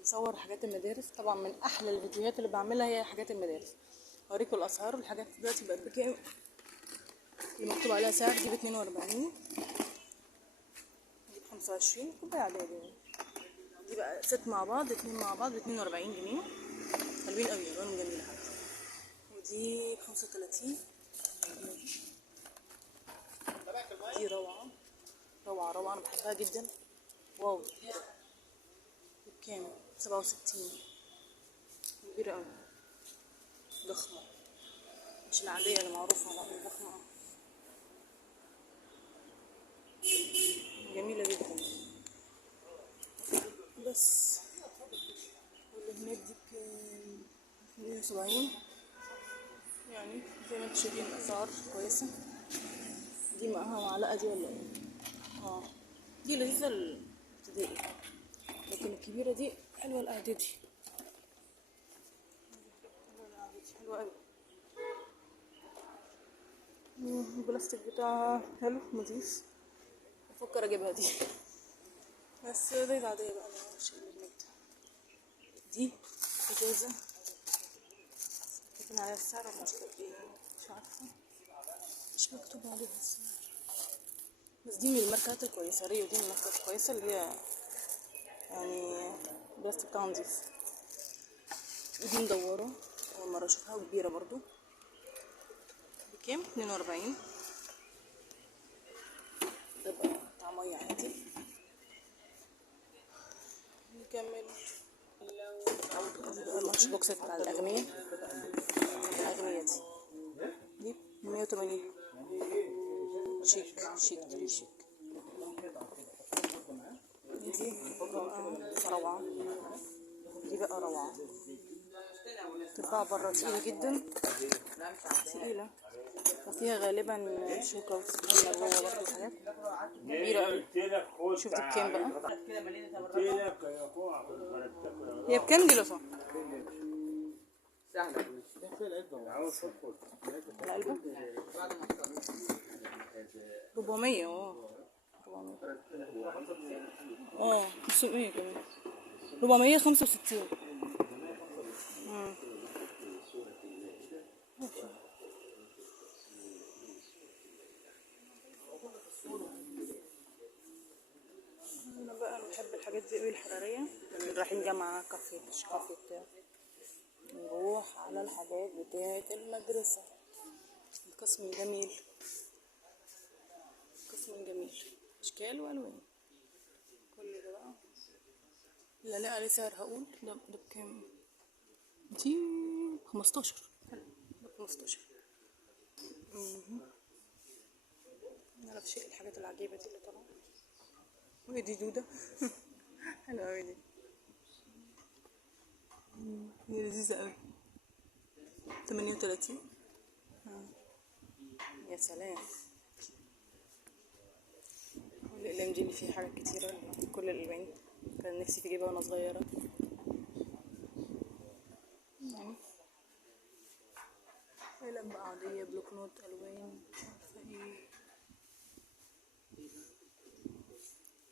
نصور حاجات المدارس. طبعا من احلى الفيديوهات اللي بعملها هي حاجات المدارس. هوريكم الاسعار. الحاجات دلوقتي بقت بكام اللي مكتوب عليها سعر. دي ب42، دي ب25، كوبايه عاديه دي. دي بقى ست مع بعض، اتنين مع بعض ب42 جنيه. حلوين قوي، الوانهم جميله حتى. ودي ب35. دي روعه روعه روعه، انا بحبها جدا. واو، بكام؟ 67. كبيره قوي، ضخمه، مش العاديه اللي معروفه، لا ضخمه، جميله جدا. بس واللي هناك دي بكام؟ 72. يعني زي ما انتوا شايفين اسعار كويسه. دي معاها معلقه دي ولا ايه؟ دي لذيذه الابتدائي، لكن الكبيره دي حلوه الاعدادي. حلوه قوي. البلاستيك بتاعها حلو نضيف، بفكر اجيبها دي. بس دي العاديه بقى، معرفش ايه اللي هناك ده. دي ازازه كاتبين عليها السعر ولا مش كاتبين؟ مش عارفه، مش مكتوب عليها السعر. بس دي من الماركات الكويسه، ريو دي من الماركات الكويسه اللي هي يعني البلاستيك بتاعها نضيف. ودي مدوره، اول مره اشوفها، وكبيره برضو. بكام؟ 42. ده بقى بتاع ميه عادي. نكمل. دي بقى اللانش بوكس بتاع الاغنياء. الاغنياء دي 180. شيك شيك تري شيك. دي روعة. دي بقى روعة، تتباع برا تقيلة جدا، تقيلة، وفيها غالبا شوكة وسكينة جوه برضه حاجات كبيرة اوي. شوف دي بكام بقى؟ هي بكام دي لو صح؟ العلبة 400. 500 كمان. 465. انا بقى بحب الحاجات دي قوي الحرارية. لما رايحين جامعة كافيه، مش كافيه بتاع، نروح على الحاجات بتاعة المدرسة. القسم الجميل، قسم جميل، اشكال والوان. كل ده بقى لا لا عليه سعر. هقول ده بكام؟ دي 15. حلو، ده 15. معرفش ايه الحاجات العجيبة دي اللي طالعة. ودي دودة حلوة اوي دي. دي لذيذة اوي. 38. يا سلام. الأقلام دي اللي فيها حاجات كتيرة، كل الألوان كان نفسي في اجيبها وانا صغيرة يعني. أقلام بقى عادية، بلوك نوت، ألوان، مش عارفة ايه.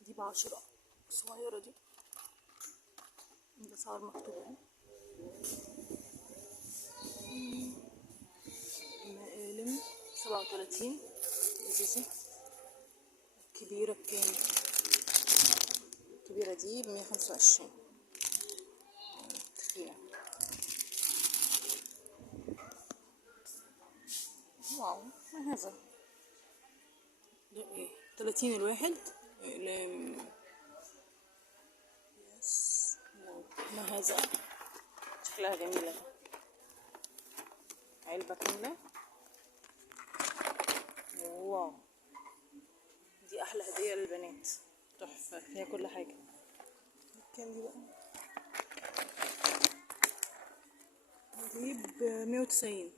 دي ب10 الصغيرة دي. الأسعار مكتوبة اهي. مقالم 37 لذيذة. الكبيرة بكام؟ الكبيرة دي ب125. تخيل. واو، ما هذا؟ ده ايه؟ 30 الواحد. اقلام. يس، ما هذا؟ شكلها جميلة. علبة كاملة. واو، دي احلى هدية للبنات، تحفة، فيها كل حاجة. كام دي بقى؟ دي ب190.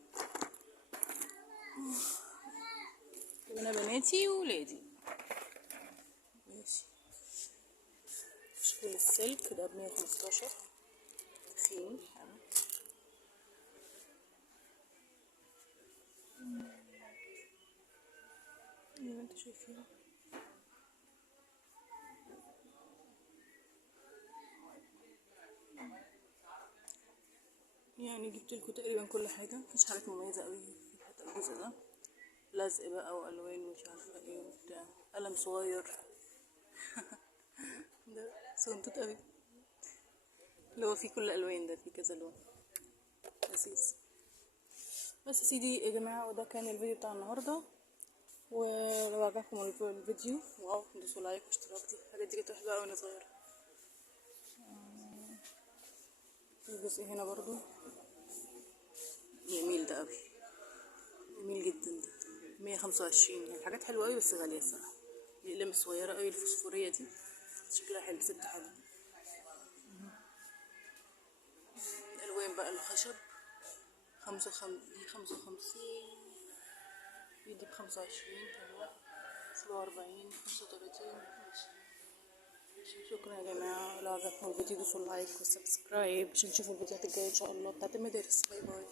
انا بناتي وولادي. ماشي. شكل السلك ده ب115. تخين حلو. زي ما انتوا شايفين. يعني جبت لكم تقريبا كل حاجه، مفيش حاجات مميزه قوي في حتى الجزء ده. لزق بقى والوان ومش عارفه ايه وبتاع، قلم صغير ده صغنطوط قوي اللي هو فيه كل الالوان، ده فيه كذا لون لذيذ. بس يا سيدي يا جماعه، وده كان الفيديو بتاع النهارده. ولو عجبكم الفيديو واو دوسوا لايك واشتراك، دي الحاجات دي كنت بحبها وانا صغيره. في جزء هنا برضو جميل ده قوي، جميل جدا ده. 125. يعني الحاجات حلوه قوي بس غاليه الصراحه. الاقلام الصغيره قوي الفوسفوريه دي شكلها حلو، ست حلو. الالوان بقى الخشب 55 يدي ب25 حلوة، 47 35 ماشي. شكرا يا جماعة، لو عجبكم الفيديو دوسوا لايك وسبسكرايب عشان تشوفوا الفيديوهات الجاية ان شاء الله بتاعت المدارس. باي باي.